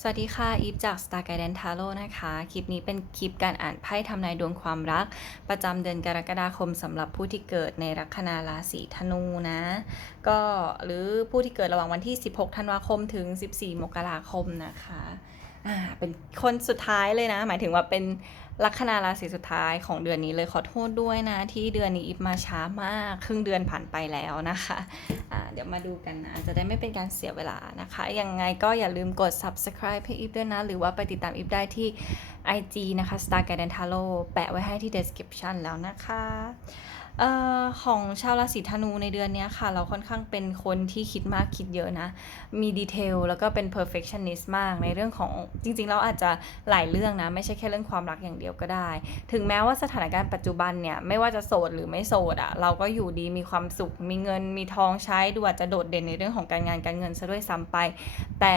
สวัสดีค่ะ อีฟจาก Star Guidance Tarot นะคะ คลิปนี้เป็นคลิปการอ่านไพ่ทำนายดวงความรัก ประจำเดือนกรกฎาคมสำหรับผู้ที่เกิดในลัคนาราศีธนูนะ ก็หรือผู้ที่เกิดระหว่างวันที่ 16 ธันวาคมถึง 14 มกราคมนะคะ อ่า เป็นคนสุดท้ายเลยนะ หมายถึงว่าเป็น ลัคนาราศีสุดท้ายของเดือนนี้เลยขอโทษด้วยนะ ที่เดือนนี้อิฟมาช้ามาก ครึ่งเดือนผ่านไปแล้วนะคะะเดี๋ยวมาดูกันนะ จะได้ไม่เป็นการเสียเวลานะคะ ยังไงก็อย่าลืมกด subscribe ให้อิฟด้วยนะ หรือว่าไปติดตามอิฟได้ที่ IG นะคะ Star Garden Tarot แปะไว้ให้ที่ description แล้วนะคะ เอ่อของชาวราศีธนูในเดือนเนี้ยค่ะ เราค่อนข้างเป็นคนที่คิดมากคิดเยอะนะ มีดีเทลแล้วก็เป็น perfectionist มากในเรื่องของจริงๆแล้วอาจจะหลายเรื่องนะ ไม่ใช่แค่เรื่องความรักอย่างเดียวก็ได้ ถึงแม้ว่าสถานการณ์ปัจจุบันเนี่ย ไม่ว่าจะโสดหรือไม่โสดอะเราก็อยู่ดีมีความสุข มีเงินมีทองใช้ดูอาจจะโดดเด่นในเรื่องของการงานการเงินซะด้วยซ้ำไป แต่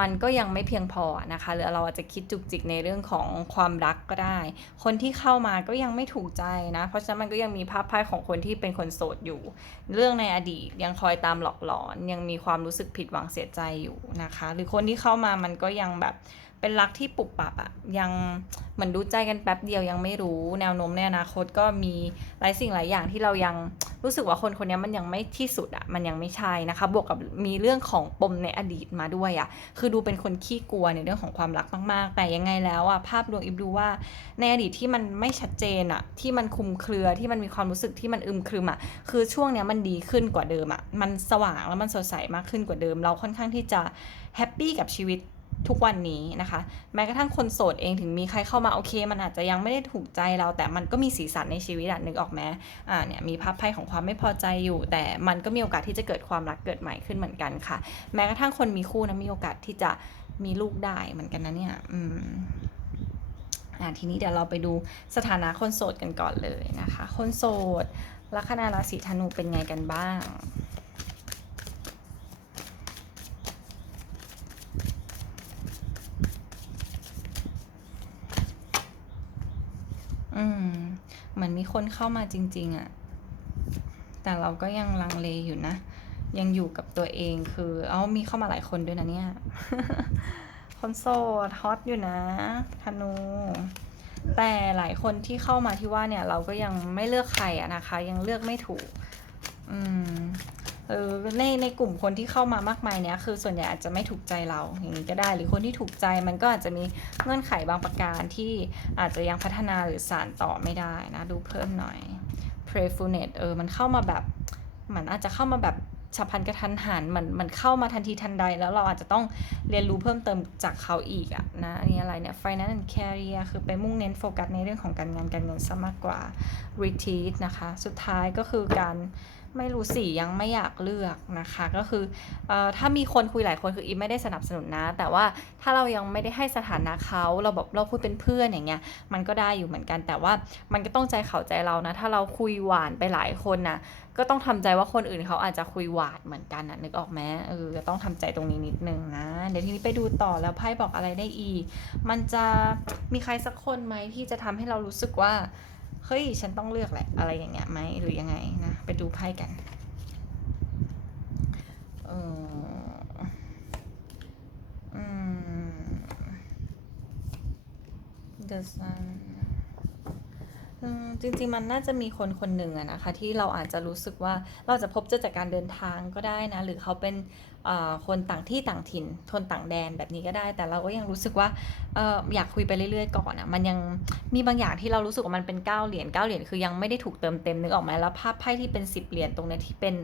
มันก็ยังไม่เพียงพอนะคะหรือเราอาจจะคิดจุกจิกในเรื่องของความรักก็ได้ คนที่เข้ามาก็ยังไม่ถูกใจนะ เพราะฉะนั้นมันก็ยังมีภาพไพ่ของคนที่เป็นคนโสดอยู่ เรื่องในอดีตยังคอยตามหลอกหลอน ยังมีความรู้สึกผิดหวังเสียใจอยู่นะคะ หรือคนที่เข้ามามันก็ยังแบบ เป็นรักที่ปุบปับอะยังเหมือนรู้ใจกันแป๊บเดียวยังไม่รู้แนวโน้มในอนาคตก็มีหลายสิ่งหลายอย่างที่เรายังรู้สึกว่าคนคนนี้มันยังไม่ที่สุดอะมันยังไม่ใช่นะคะ บวกกับมีเรื่องของปมในอดีตมาด้วยอะคือดูเป็นคนขี้กลัวในเรื่องของความรักมาก ๆ แต่ยังไงแล้วอะภาพดวงอิบดูว่าในอดีตที่มันไม่ชัดเจนอะที่มันคลุมเครือที่มันมีความรู้สึกที่มันอึมครึมอะคือช่วงเนี้ยมันดีขึ้นกว่าเดิมอะมันสว่างแล้วมันสดใสมากขึ้นกว่าเดิม เราค่อนข้างที่จะแฮปปี้กับชีวิต ทุกวันนี้นะคะ แม้กระทั่งคนโสดเองถึงมีใครเข้ามาโอเค มันอาจจะยังไม่ได้ถูกใจเรา แต่มันก็มีสีสันในชีวิตนึกออกไหมอ่าเนี่ยมีภาพไพ่ของความไม่พอใจอยู่ แต่มันก็มีโอกาสที่จะเกิดความรักเกิดใหม่ขึ้นเหมือนกันค่ะ แม้กระทั่งคนมีคู่นะมีโอกาสที่จะมีลูกได้เหมือนกันนะเนี่ยอืมอ่าทีนี้เดี๋ยวเราไปดูสถานะคนโสดกันก่อนเลยนะคะ คนโสดลัคนาราศีธนูเป็นไงกันบ้าง อืม เหมื อนมีคนเข้ามาจริง ๆอะแต่เราก็ยังลังเลอยู่นะ ยังอยู่กับตัวเองคือ เอามีเข้ามาหลายคนด้วยนะเนี่ย คนโสดฮอตอยู่นะธนูแต่หลายคนที่เข้ามาที่ว่าเนี่ย เราก็ยังไม่เลือกใครอะนะคะ ยังเลือกไม่ถูก อืม เออในในกลุ่มคนที่เข้ามามากมายเนี่ยคือส่วนใหญ่อาจจะไม่ถูกใจเราอย่างนี้ก็ได้ หรือคนที่ถูกใจมันก็อาจจะมีเงื่อนไขบางประการที่อาจจะยังพัฒนาหรือสานต่อไม่ได้นะ ดูเพิ่มหน่อย p r a y f u l n e s เออมันเข้ามาแบบมือนอาจจะเข้ามาแบบฉับพลันกระทันหันเหมือนมันเข้ามาทันทีทันใด แล้วเราอาจจะต้องเรียนรู้เพิ่มเติมจากเขาอีกอะนะอันนี่อะไรเนี่ย finance and career คือไปมุ่งเน้นโฟกัสในเรื่องของการงานการเงินซะมากกว่า retreat นะคะ สุดท้ายก็คือการ ไม่รู้สิยังไม่อยากเลือกนะคะ ก็คือเออถ้ามีคนคุยหลายคนคืออีไม่ได้สนับสนุนนะ แต่ว่าถ้าเรายังไม่ได้ให้สถานะเขาเราแบบเราคุยเป็นเพื่อนอย่างเงี้ยมันก็ได้อยู่เหมือนกัน แต่ว่ามันก็ต้องใจเขาใจเรานะ ถ้าเราคุยหวานไปหลายคนนะก็ต้องทำใจว่าคนอื่นเขาอาจจะคุยหวานเหมือนกันนะนึกออกไหมเออต้องทำใจตรงนี้นิดนึงนะเดี๋ยวทีนี้ไปดูต่อแล้วไพ่บอกอะไรได้อีก มันจะมีใครสักคนไหมที่จะทำให้เรารู้สึกว่า เฮ้ย ฉันต้องเลือกแหละ อะไรอย่างเงี้ยไหมหรือยังไงนะ ไปดูไพ่กันเอออืม The Sun อืมจริงๆมันน่าจะมีคนคนหนึ่งอะนะคะที่เราอาจจะรู้สึกว่าเราจะพบเจอจากการเดินทางก็ได้นะ หรือเขาเป็นคนต่างที่ต่างถิ่นคนต่างแดนแบบนี้ก็ได้ แต่เราก็ยังรู้สึกว่าอยากคุยไปเรื่อยๆก่อนอะมันยังมีบางอย่างที่เรารู้สึกว่ามันเป็น9เหรียญ9เหรียญคือยังไม่ได้ถูกเติมเต็มนึกออกไหมแล้วภาพไพ่ที่เป็น 10 เหรียญตรงนี้ที่เป็น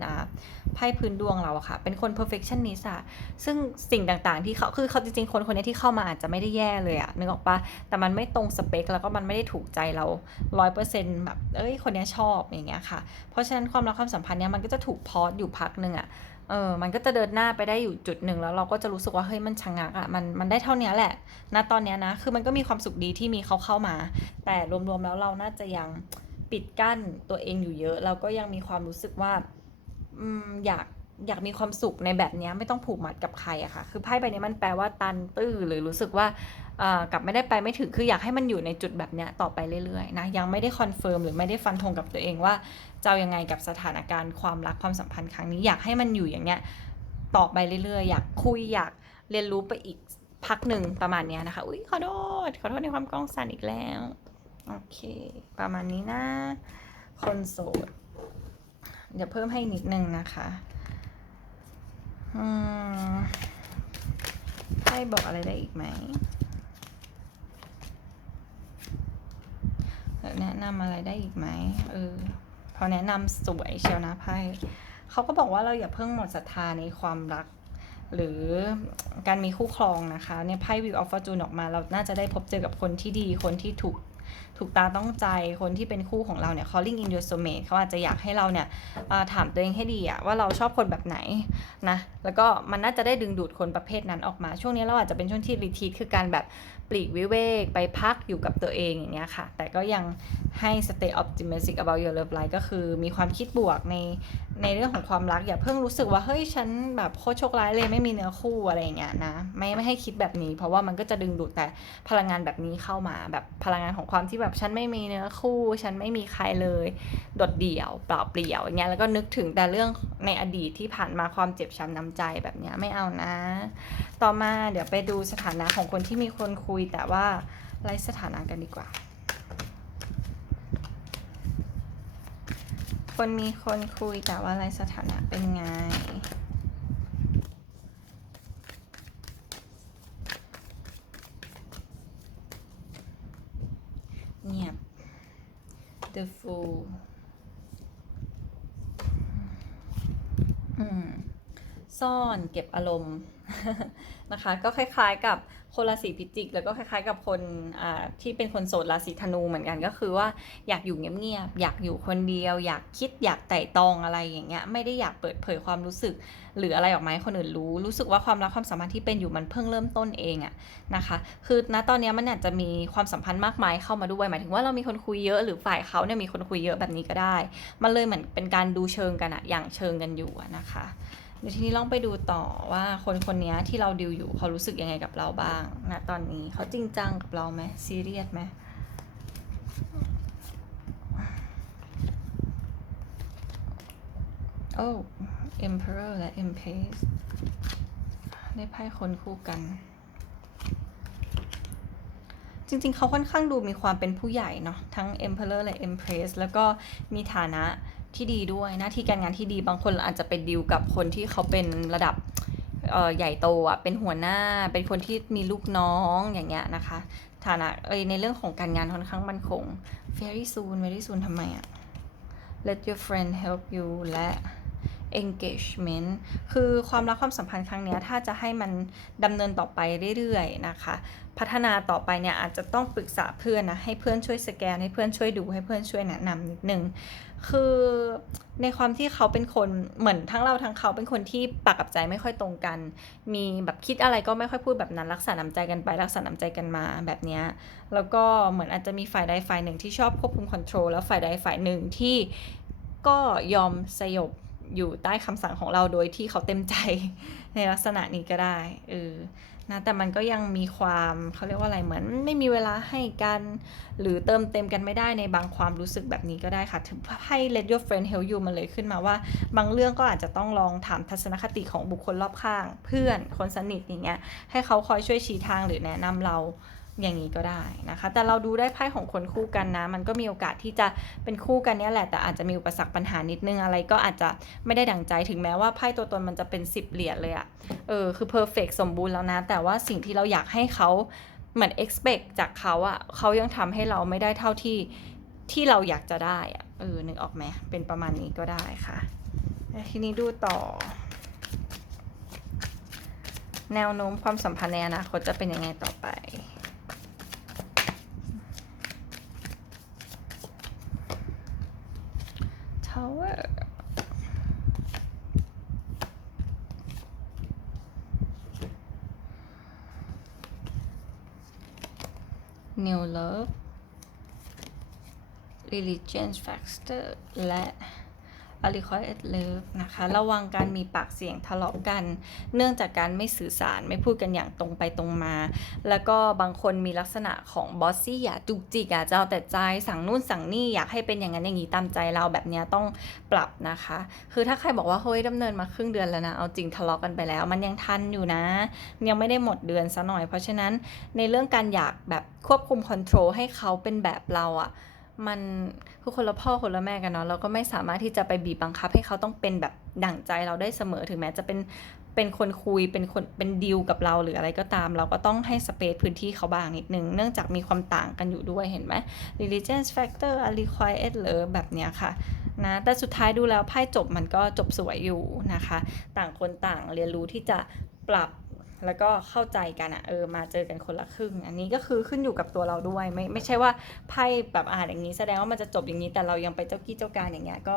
ไพ่พื้นดวงเราอะค่ะ เป็นคน perfectionist อะซึ่งสิ่งต่างๆที่เขาคือเขาจริงๆคนคนนี้ที่เข้ามาอาจจะไม่ได้แย่เลยอะนึกออกปะแต่มันไม่ตรงสเปคแล้วก็มันไม่ได้ถูกใจเราร้อยเปอร์เซ็นต์แบบเอ้ยคนเนี้ยชอบอย่างเงี้ยค่ะเพราะฉะนั้นความรักความสัมพันธ์เนี้ยมันก็จะถูกพอสอยู่พักหนึ่งอะ เออมันก็จะเดินหน้าไปได้อยู่จุดหนึ่งแล้วเราก็จะรู้สึกว่าเฮ้ยมันชะงักอะมันมันได้เท่านี้แหละณตอนนี้นะ คือมันก็มีความสุขดีที่มีเขาเข้ามา แต่รวมๆแล้วเราน่าจะยังปิดกั้นตัวเองอยู่เยอะ เราก็ยังมีความรู้สึกว่าอืมอยากอยากมีความสุขในแบบเนี้ยไม่ต้องผูกมัดกับใครอะค่ะ คือไพ่ใบนี้มันแปลว่าตันตื้อหรือรู้สึกว่า กลับไม่ได้ไปไม่ถึงคืออยากให้มันอยู่ในจุดแบบเนี้ยต่อไปเรื่อยๆนะยังไม่ได้คอนเฟิร์มหรือไม่ได้ฟันธงกับตัวเองว่าจะยังไงกับสถานการณ์ความรักความสัมพันธ์ครั้งนี้อยากให้มันอยู่อย่างเงี้ยต่อไปเรื่อยๆ อยากคุยอยากเรียนรู้ไปอีกพักหนึ่งประมาณเนี้ยนะคะอุ้ยขอโทษขอโทษในความกล้องสั่นอีกแล้วโอเค ประมาณนี้นะ คนโสดเดี๋ยวเพิ่มให้นิดนึงนะคะอืมให้บอกอะไรได้อีกไหม แนะนำอะไรได้อีกไหมเออพอแนะนำสวยเชียวนะไพ่เขาก็บอกว่าเราอย่าเพิ่งหมดศรัทธาในความรัก หรือการมีคู่ครองนะคะเนี่ยไพ่วิวออฟฟอร์จูนออกมา เราน่าจะได้พบเจอกับคนที่ดีคนที่ถูกถูกตาต้องใจคนที่เป็นคู่ของเราเนี่ย calling in your soulmate เขาอาจจะอยากให้เราเนี่ยถามตัวเองให้ดีอะว่าเราชอบคนแบบไหนนะแล้วก็มันน่าจะได้ดึงดูดคนประเภทนั้นออกมา ช่วงนี้เราอาจจะเป็นช่วงที่รีทีทคือการแบบปลีกวิเวกไปพักอยู่กับตัวเองอย่างเงี้ยค่ะ แต่ก็ยังให้ stay optimistic about your love life ก็คือมีความคิดบวกในในเรื่องของความรักอย่าเพิ่งรู้สึกว่า เฮ้ย ฉันแบบโคตรโชคร้ายเลยไม่มีเนื้อคู่อะไรอย่างเงี้ยนะไม่ไม่ให้คิดแบบนี้ เพราะว่ามันก็จะดึงดูดแต่พลังงานแบบนี้เข้ามาแบบพลังงานของความที่แบบแบบฉันไม่มีเนื้อคู่ ฉันไม่มีใครเลย โดดเดี่ยวเปล่าเปลี่ยวอย่างเงี้ยแล้วก็นึกถึงแต่เรื่องในอดีตที่ผ่านมาความเจ็บช้ำน้ำใจแบบเนี้ยไม่เอานะ ต่อมาเดี๋ยวไปดูสถานะของคนที่มีคนคุยแต่ว่าไร้สถานะกันดีกว่า คนมีคนคุยแต่ว่าไร้สถานะเป็นไง เงียบ The Fool อืม ซ่อนเก็บอารมณ์นะคะ ก็คล้ายๆกับคนราศีพิจิก แล้วก็คล้ายๆกับคนที่เป็นคนโสดราศีธนูเหมือนกันก็คือว่าอยากอยู่เงียบๆอยากอยู่คนเดียว อยากคิดอยากไต่ตองอะไรอย่างเงี้ยไม่ได้อยากเปิดเผยความรู้สึก หรืออะไรออกมาให้คนอื่นรู้ รู้สึกว่าความรักความสัมพันธ์ที่เป็นอยู่มันเพิ่งเริ่มต้นเองอะนะคะ คือณตอนนี้มันอาจจะมีความสัมพันธ์มากมายเข้ามาด้วยหมายถึงว่าเรามีคนคุยเยอะหรือฝ่ายเขาเนี่ยมีคนคุยเยอะแบบนี้ก็ได้ มันเลยเหมือนเป็นการดูเชิงกันอะอย่างเชิงกันอยู่นะคะ เดี๋ยวทีนี้ลองไปดูต่อว่าคนคนนี้ที่เราดิวอยู่เขารู้สึกยังไงกับเราบ้างนะตอนนี้เขาจริงจังกับเราไหมซีเรียสไหมโอ้ Emperor และ Empress ได้ไพ่คนคู่กัน จริงๆ เขาค่อนข้างดูมีความเป็นผู้ใหญ่เนาะทั้ง Emperor และ Empress แล้วก็มีฐานะ ที่ดีด้วยหน้าที่การงานที่ดีบางคนอาจจะเป็นดีลกับคนที่เขาเป็นระดับใหญ่โตอะเป็นหัวหน้าเป็นคนที่มีลูกน้องอย่างเงี้ยนะคะ ฐานะเอยในเรื่องของการงานค่อนข้างมั่นคง very soon very soon ทำไมอะ let your friend help you และ engagement คือความรักความสัมพันธ์ครั้งเนี้ยถ้าจะให้มันดำเนินต่อไปเรื่อยๆนะคะ พัฒนาต่อไปเนี่ยอาจจะต้องปรึกษาเพื่อนนะให้เพื่อนช่วยสแกนให้เพื่อนช่วยดูให้เพื่อนช่วยแนะนำนิดนึงคือในความที่เขาเป็นคนเหมือนทั้งเราทั้งเขาเป็นคนที่ปากกับใจไม่ค่อยตรงกัน มีแบบคิดอะไรก็ไม่ค่อยพูดแบบนั้นรักษาน้ำใจกันไปรักษาน้ำใจกันมาแบบนี้แล้วก็เหมือนอาจจะมีฝ่ายใดฝ่ายหนึ่งที่ชอบควบคุมคอนโทรลแล้วฝ่ายใดฝ่ายหนึ่งที่ก็ยอมสยบอยู่ใต้คำสั่งของเราโดยที่เขาเต็มใจในลักษณะนี้ก็ได้เออ นะแต่มันก็ยังมีความเขาเรียกว่าอะไรเหมือน ไม่มีเวลาให้กัน หรือเติมเต็มกันไม่ได้ในบางความรู้สึกแบบนี้ก็ได้ค่ะถึงให้ let your friend help you มันเลยขึ้นมาว่า บางเรื่องก็อาจจะต้องลองถามทัศนคติของบุคคลรอบข้าง เพื่อนคนสนิทอย่างเงี้ยให้เขาคอยช่วยชี้ทางหรือแนะนำเรา อย่างนี้ก็ได้นะคะ แต่เราดูได้ไพ่ของคนคู่กันนะ มันก็มีโอกาสที่จะเป็นคู่กันเนี้ยแหละ แต่อาจจะมีอุปสรรคปัญหานิดนึงอะไรก็อาจจะไม่ได้ดั่งใจถึงแม้ว่าไพ่ตัวตนมันจะเป็นสิบเหรียญเลยอะเออคือเพอร์เฟกสมบูรณ์แล้วนะ แต่ว่าสิ่งที่เราอยากให้เขาเหมือน expect จากเขาอะเขายังทำให้เราไม่ได้เท่าที่ที่เราอยากจะได้อะเออนึกออกไหมเป็นประมาณนี้ก็ได้ค่ะทีนี้ดูต่อ แนวโน้มความสัมพันธ์ในอนาคตจะเป็นยังไงต่อไป นิว Love Religion Factor และ a l i q u i e love นะคะ ระวังการมีปากเสียงทะเลาะกัน เนื่องจากการไม่สื่อสารไม่พูดกันอย่างตรงไปตรงมา แล้วก็บางคนมีลักษณะของบอสซี่อะจุกจิกอะจะเอาแต่ใจสั่งนู่นสั่งนี่อยากให้เป็นอย่างนั้นอย่างนี้ตามใจเราแบบนี้ต้องปรับนะคะ คือถ้าใครบอกว่าเฮ้ยดำเนินมาครึ่งเดือนแล้วนะเอาจริงทะเลาะกันไปแล้ว มันยังทันอยู่นะ ยังไม่ได้หมดเดือนซะหน่อย เพราะฉะนั้นในเรื่องการอยากแบบควบคุมคอนโทรลให้เขาเป็นแบบเราอะ มันคือคนละพ่อคนละแม่กันเนาะเราก็ไม่สามารถที่จะไปบีบบังคับให้เขาต้องเป็นแบบดั่งใจเราได้เสมอถึงแม้จะเป็นเป็นคนคุยเป็นคนเป็นดีลกับเราหรืออะไรก็ตาม เราก็ต้องให้สเปซพื้นที่เขาบ้างนิดนึง เนื่องจากมีความต่างกันอยู่ด้วยเห็นไหม diligence factor required หรือแบบเนี้ยค่ะนะแต่สุดท้ายดูแล้วไพ่จบมันก็จบสวยอยู่นะคะ ต่างคนต่างเรียนรู้ที่จะปรับ แล้วก็เข้าใจกันอะเออมาเจอกันคนละครึ่ง อันนี้ก็คือขึ้นอยู่กับตัวเราด้วยไม่ไม่ใช่ว่าไพ่แบบอ่านอย่างนี้แสดงว่ามันจะจบอย่างนี้แต่เรายังไปเจ้ากี้เจ้าการอย่างเงี้ยก็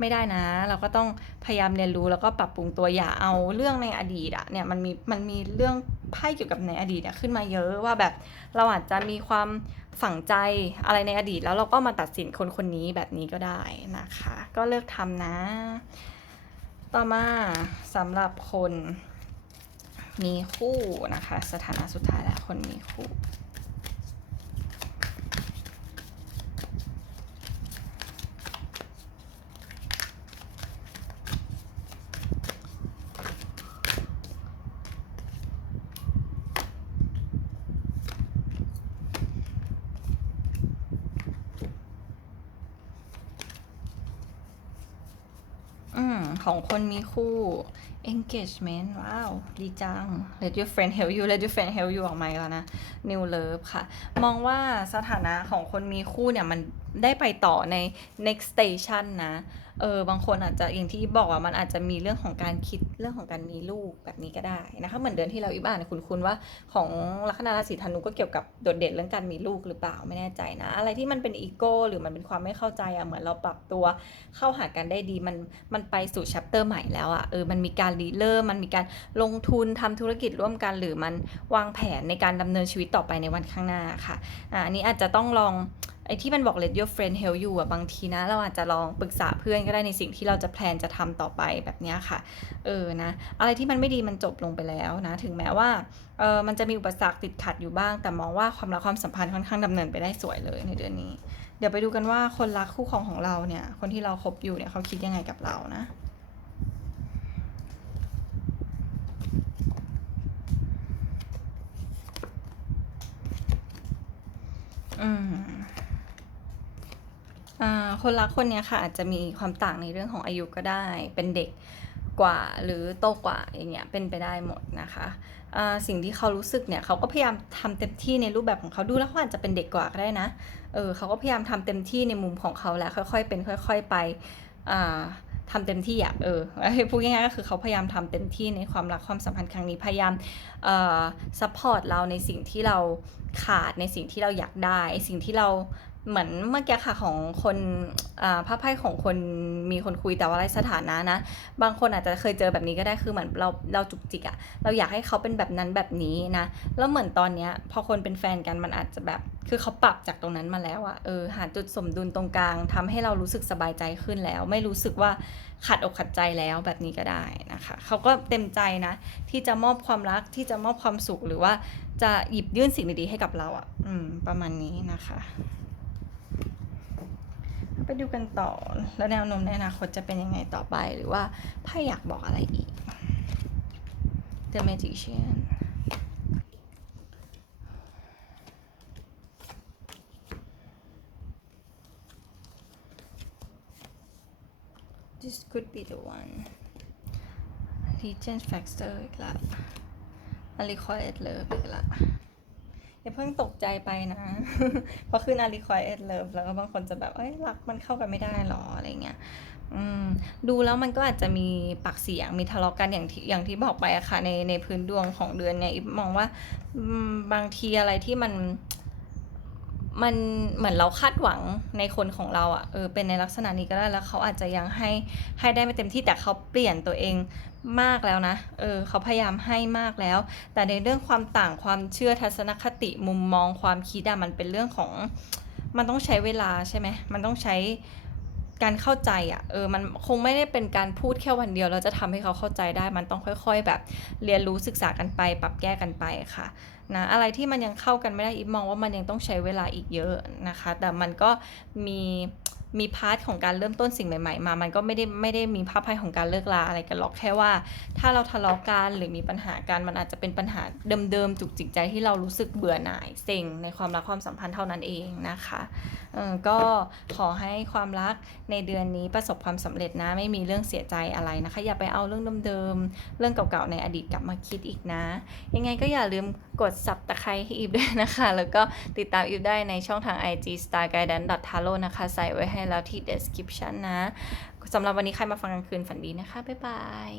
ไม่ได้นะ เราก็ต้องพยายามเรียนรู้แล้วก็ปรับปรุงตัวอย่าเอาเรื่องในอดีตอะเนี่ยมันมีมันมีเรื่องไพ่เกี่ยวกับในอดีตอะขึ้นมาเยอะว่าแบบเราอาจจะมีความฝังใจอะไรในอดีต แล้วเราก็มาตัดสินคนคนนี้แบบนี้ก็ได้นะคะ ก็เลิกทำนะ ต่อมาสำหรับคน มีคู่นะคะ สถานะสุดท้ายแล้วคนมีคู่ อืม ของคนมีคู่ engagement ว้าว ดีจัง let your friend help you let your friend help you ออกมาแล้วนะ new love ค่ะ มองว่าสถานะของคนมีคู่เนี่ย มันได้ไปต่อใน next station นะ เออ บางคนอาจจะอย่างที่บอกว่ามันอาจจะมีเรื่องของการคิดเรื่องของการมีลูกแบบนี้ก็ได้นะคะ เหมือนเดือนที่เราอิบอ่านคุณคุณว่าของลัคนาราศีธนูก็เกี่ยวกับโดดเด่นเรื่องการมีลูกหรือเปล่าไม่แน่ใจนะ อะไรที่มันเป็นอีโก้หรือมันเป็นความไม่เข้าใจอะเหมือนเราปรับตัวเข้าหากันได้ดีมันมันไปสู่แชปเตอร์ใหม่แล้วอะเออมันมีการรีเริ่มมันมีการลงทุนทำธุรกิจร่วมกัน หรือมันวางแผนในการดำเนินชีวิตต่อไปในวันข้างหน้าค่ะอ่าอันนี้อาจจะต้องลองไอ้ที่มันบอก let your friend help you อะบางทีนะ เราอาจจะลองปรึกษาเพื่อนก็ได้ในสิ่งที่เราจะแพลนจะทำต่อไปแบบนี้ค่ะ เออนะ อะไรที่มันไม่ดีมันจบลงไปแล้วนะ ถึงแม้ว่าเออมันจะมีอุปสรรคติดขัดอยู่บ้าง แต่มองว่าความรักความสัมพันธ์ค่อนข้างดำเนินไปได้สวยเลยในเดือนนี้ เดี๋ยวไปดูกันว่าคนรักคู่ครองของเราเนี่ย คนที่เราคบอยู่เนี่ยเขาคิดยังไงกับเรานะ อืมคนรักคนเนี้ยค่ะอาจจะมีความต่างในเรื่องของอายุก็ได้ เป็นเด็กกว่าหรือโตกว่าอย่างเงี้ยเป็นไปได้หมดนะคะสิ่งที่เขารู้สึกเนี่ยเขาก็พยายามทำเต็มที่ในรูปแบบของเขาดูแล้วเขาอาจจะเป็นเด็กกว่าก็ได้นะเออเขาก็พยายามทำเต็มที่ในมุมของเขาแล้วค่อยๆเป็นค่อย ๆ ไปอ่า ทำเต็มที่อะเออพูดง่ายๆก็คือเขาพยายามทำเต็มที่ในความรักความสัมพันธ์ครั้งนี้พยายามเอ่อซัพพอร์ตเราในสิ่งที่เราขาดในสิ่งที่เราอยากได้ สิ่งที่เรา เหมือนเมื่อกี้ค่ะของคนภาพไพ่ของคนมีคนคุยแต่ว่าไรสถานะนะ บางคนอาจจะเคยเจอแบบนี้ก็ได้คือเหมือนเราเราจุกจิกอะเราอยากให้เขาเป็นแบบนั้นแบบนี้นะ แล้วเหมือนตอนเนี้ยพอคนเป็นแฟนกันมันอาจจะแบบคือเขาปรับจากตรงนั้นมาแล้วอะเออหาจุดสมดุลตรงกลางทำให้เรารู้สึกสบายใจขึ้นแล้ว ไม่รู้สึกว่าขัดอกขัดใจแล้วแบบนี้ก็ได้นะคะเขาก็เต็มใจนะ ที่จะมอบความรักที่จะมอบความสุขหรือว่าจะหยิบยื่นสิ่งดีๆให้กับเราอะอืม ประมาณนี้นะคะ ไปดูกันต่อ แล้วแนวโน้มในอนาคตจะเป็นยังไงต่อไปหรือว่าไพ่อยากบอกอะไรอีก The Magician This could be the one Regent Factor อีกละ Unrequited Love อีกละ อย่าเพิ่งตกใจไปนะ เพราะขึ้นอาริคอยเอ็ดเลิฟแล้วก็บางคนจะแบบ เอ้ยรักมันเข้ากันไม่ได้หรออะไรเงี้ยดูแล้วมันก็อาจจะมีปากเสียงมีทะเลาะกันอย่างที่อย่างที่บอกไปอะค่ะในในพื้นดวงของเดือนเนี่ยอิฟมองว่าบางทีอะไรที่มัน มันเหมือนเราคาดหวังในคนของเราอะ่ะเออเป็นในลักษณะนี้ก็ได้แล้วเขาอาจจะยังให้ให้ได้ไม่เต็มที่แต่เขาเปลี่ยนตัวเองมากแล้วนะเออเขาพยายามให้มากแล้ว แต่ในเรื่องความต่างความเชื่อทัศนคติมุมมองความคิดอะมันเป็นเรื่องของ มันต้องใช้เวลาใช่ไหมมันต้องใช้การเข้าใจอะเออมันคงไม่ได้เป็นการพูดแค่วันเดียวแล้วจะทำให้เขาเข้าใจได้ มันต้องค่อย ๆ แบบเรียนรู้ศึกษากันไป ปรับแก้กันไปค่ะ นะอะไรที่มันยังเข้ากันไม่ได้อีฟมองว่ามันยังต้องใช้เวลาอีกเยอะนะคะ แต่มันก็มี มีพาร์ทของการเริ่มต้นสิ่งใหม่ ๆ มา มันก็ไม่ได้ไม่ได้มีภาพไพ่ของการเลิกลาอะไรกันหรอกแค่ว่า ถ้าเราทะเลาะกันหรือมีปัญหากันมันอาจจะเป็นปัญหาเดิมๆจุกจิกใจที่เรารู้สึกเบื่อหน่ายเซ็งในความรักความสัมพันธ์เท่านั้นเองนะคะเออก็ขอให้ความรักในเดือนนี้ประสบความสำเร็จนะไม่มีเรื่องเสียใจอะไรนะคะ อย่าไปเอาเรื่องเดิมๆเรื่องเก่าๆในอดีตกลับมาคิดอีกนะ ยังไงก็อย่าลืมกดสับตะไคร้ให้อีฟด้วยนะคะ แล้วก็ติดตามอีฟได้ในช่องทาง IG s t a r g u i d a n c e t a r o นะคะใส่ไว้ให้แล้วที่ description นะสำหรับวันนี้ใครมาฟังกลางคืนฝันดีนะคะ บ๊ายบาย